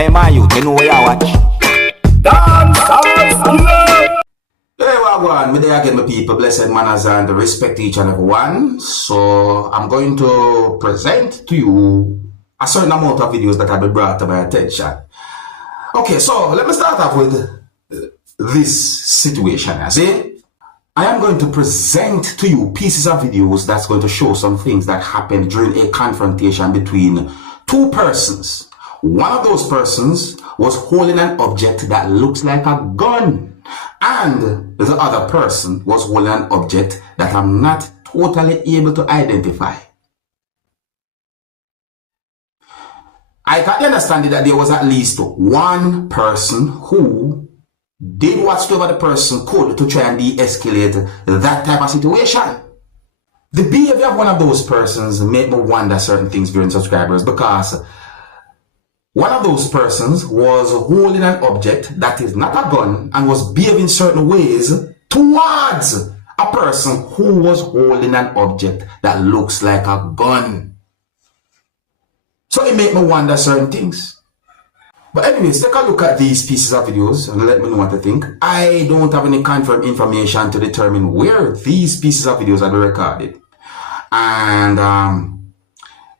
Hey man, you know where I watch? Dancehall skilla. Hey, wagwan, me there again, my people, blessed manners and respect to each and every one. So I'm going to present to you a certain amount of videos that have been brought to my attention. Okay, so let me start off with this situation. I say, I am going to present to you pieces of videos that's going to show some things that happened during a confrontation between two persons. One of those persons was holding an object that looks like a gun, and the other person was holding an object that I'm not totally able to identify. I can understand that there was at least one person who did whatsoever the person could to try and de-escalate that type of situation. The behavior of one of those persons made me wonder certain things, viewing subscribers, because one of those persons was holding an object that is not a gun and was behaving certain ways towards a person who was holding an object that looks like a gun. So it made me wonder certain things. But anyways, take a look at these pieces of videos and let me know what you think. I don't have any confirmed information to determine where these pieces of videos are recorded. And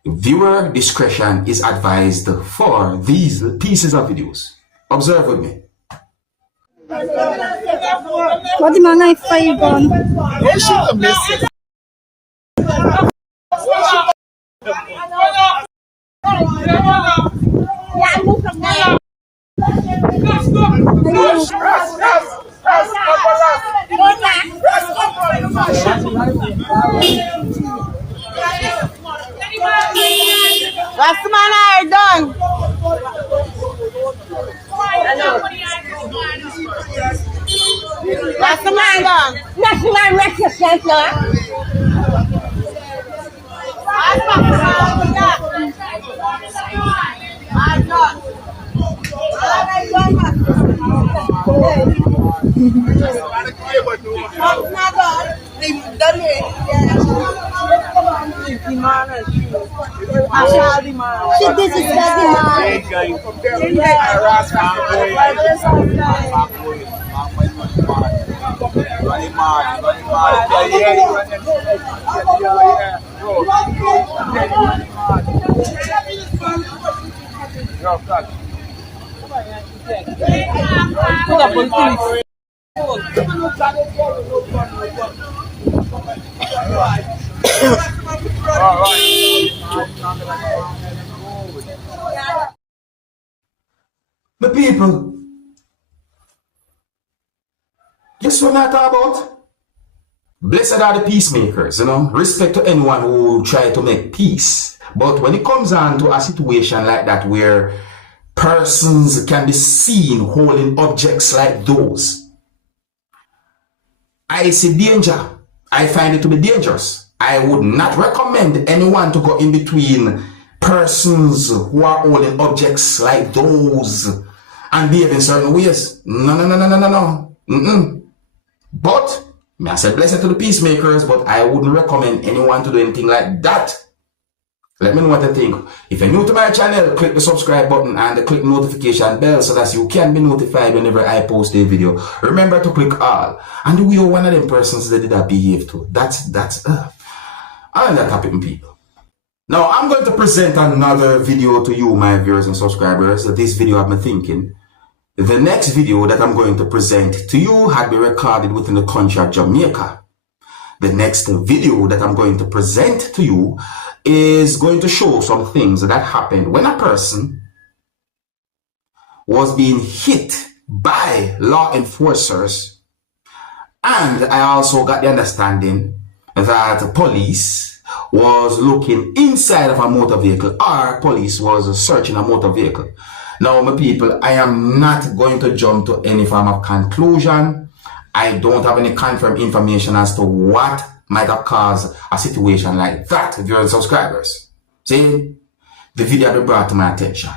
viewer discretion is advised for these pieces of videos. Observe with me. What the man I fire gun? Rastaman are done. Rastaman done. Rastaman, rest yourself, Lord. She disrespecting The people, guess what I talk about? Blessed are the peacemakers, you know. Respect to anyone who try to make peace. But when it comes on to a situation like that where persons can be seen holding objects like those, I see danger. I find it to be dangerous. I would not recommend anyone to go in between persons who are holding objects like those and behave in certain ways. No. But, I said blessed to the peacemakers, but I wouldn't recommend anyone to do anything like that. Let me know what you think. If you're new to my channel, click the subscribe button and click the notification bell so that you can be notified whenever I post a video. Remember to click all. And we are one of them persons that did that behave to. That's another topic, people. Now, I'm going to present another video to you, my viewers and subscribers. This video I've been thinking. The next video that I'm going to present to you had been recorded within the country of Jamaica. The next video that I'm going to present to you is going to show some things that happened when a person was being hit by law enforcers. And I also got the understanding that police was looking inside of a motor vehicle, or police was searching a motor vehicle. Now, my people, I am not going to jump to any form of conclusion. I don't have any confirmed information as to what might have caused a situation like that, viewers and subscribers. See, the video been brought to my attention.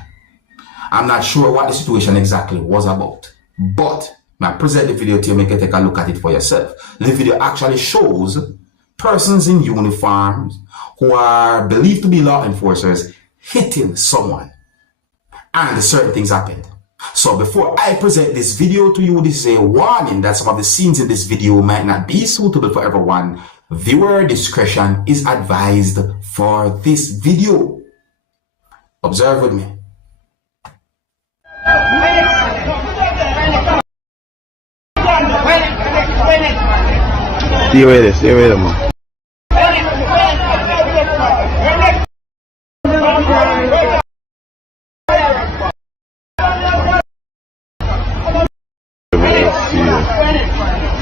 I'm not sure what the situation exactly was about, but I present the video to you, make you take a look at it for yourself. The video actually shows persons in uniforms who are believed to be law enforcers hitting someone. and certain things happened. So before I present this video to you, this is a warning that some of the scenes in this video might not be suitable for everyone. Viewer discretion is advised for this video. Observe with me. Stay with them, man.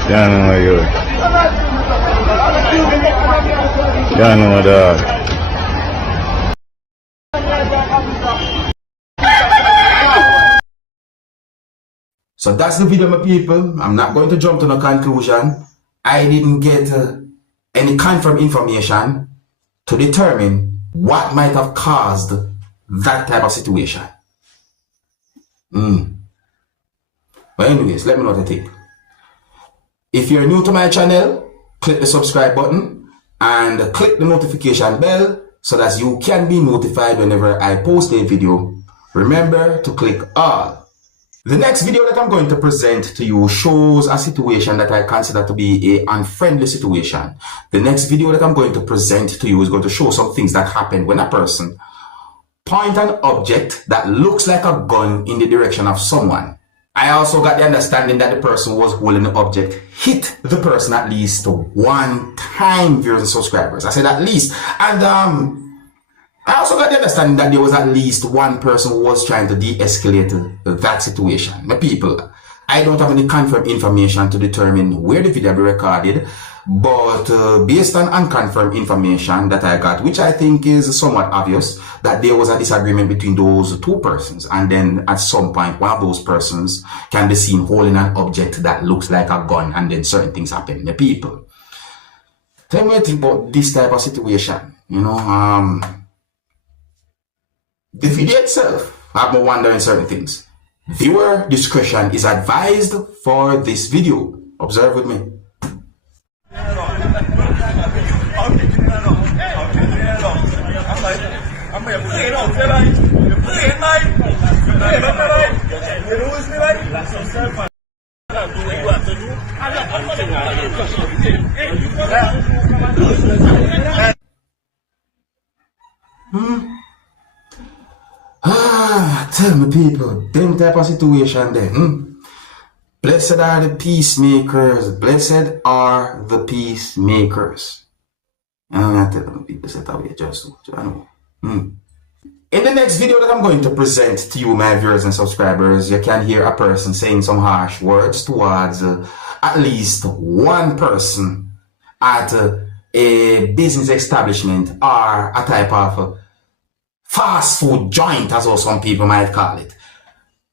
Yeah, no, my God. Yeah, no, my dog. So that's the video, my people. I'm not going to jump to no conclusion. I didn't get any confirmed information to determine what might have caused that type of situation. But anyways, let me know what you think. If you're new to my channel, click the subscribe button and click the notification bell so that you can be notified whenever I post a video. Remember to click all. The next video that I'm going to present to you shows a situation that I consider to be an unfriendly situation. The next video that I'm going to present to you is going to show some things that happen when a person point an object that looks like a gun in the direction of someone. I also got the understanding that the person who was holding the object hit the person at least one time, viewers and subscribers. I said at least. And I also got the understanding that there was at least one person who was trying to de-escalate that situation. My people, I don't have any confirmed information to determine where the video be recorded, but based on unconfirmed information that I got, which I think is somewhat obvious, that there was a disagreement between those two persons, and then at some point one of those persons can be seen holding an object that looks like a gun, and then certain things happen. The people, tell me what you think about this type of situation. You know, the video itself, I've been wondering certain things. Viewer discretion is advised for this video. Observe with me. Tell me people, them type of situation then. Blessed are the peacemakers. Blessed are the peacemakers. I'm not telling people set away just so I know. In the next video that I'm going to present to you, my viewers and subscribers, you can hear a person saying some harsh words towards at least one person at a business establishment or a type of fast food joint, as well some people might call it.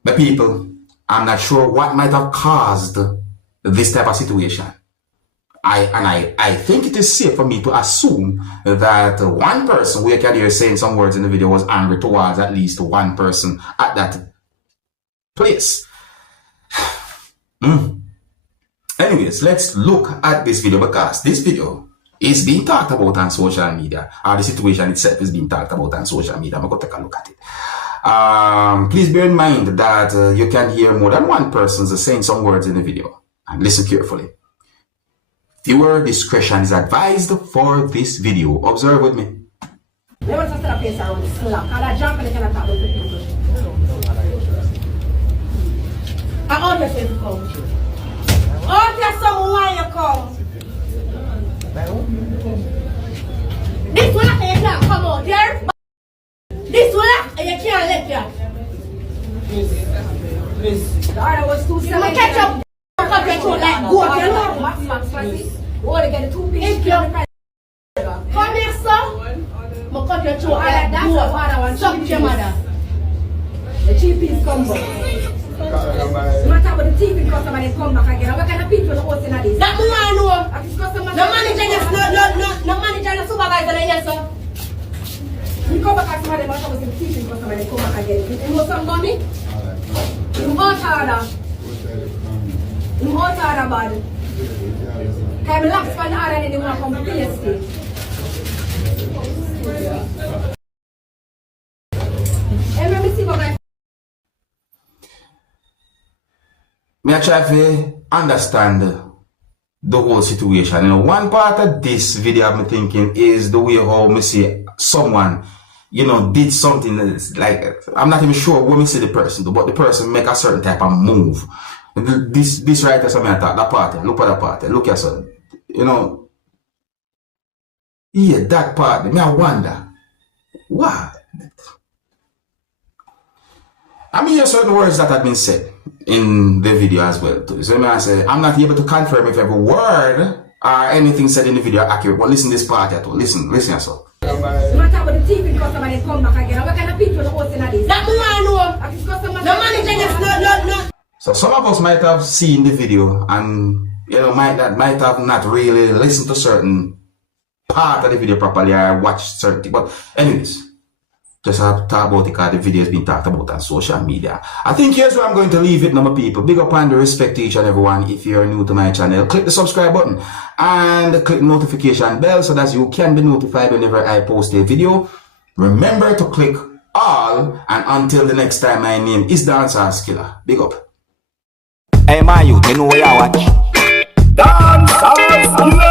But people, I'm not sure what might have caused this type of situation. I think it is safe for me to assume that one person who you can hear saying some words in the video was angry towards at least one person at that place. Anyways, let's look at this video, because this video is being talked about on social media, or the situation itself is being talked about on social media. I'm going to take a look at it. Please bear in mind that you can hear more than one person saying some words in the video, and listen carefully. Viewer discretion is advised for this video. Observe with me. This one I can't come out there. This one you can't let you. This. The other was 270. Catch up. Like go you know. Max. What to get the 2 pieces. Come here, sir. I cut your throat. I that's what father wants. Suck your mother. The cheap piece come back. No matter what the TV customer they come back again. What kind of people are hosting at this? That no one know. No manager, no manager, no supervisor, yes sir. You come back as somebody must have the TV customer they come back again. You know some money? You out harder. You out harder bad. Can you relax for an hour and then you want to come to PSP? me I try to understand the whole situation. You know, one part of this video I'm thinking is the way how me see someone, you know, did something that's like, I'm not even sure when me see the person do, but the person make a certain type of move. This right there, something like that part, look at that part, look at something, you know. Yeah, that part, me I wonder, why? I mean, there's certain words that have been said in the video as well too. So I say, I'm not able to confirm if every word or anything said in the video are accurate, but listen this part here too. Listen yourself. No matter about the TV customer they come back again. What kind of people are hosting at this? That no. The manager just no. So some of us might have seen the video and you know might have not really listened to certain part of the video properly or watched certain things. But anyways, just have to talk about it because the video has been talked about on social media. I think here's where I'm going to leave it, number people. Big up and respect to each and everyone. If you're new to my channel, click the subscribe button and click the notification bell so that you can be notified whenever I post a video. Remember to click all, and until the next time, my name is Dancehall Skilla. Big up. Hey, my youth, you know where I watch. Dancehall Skilla.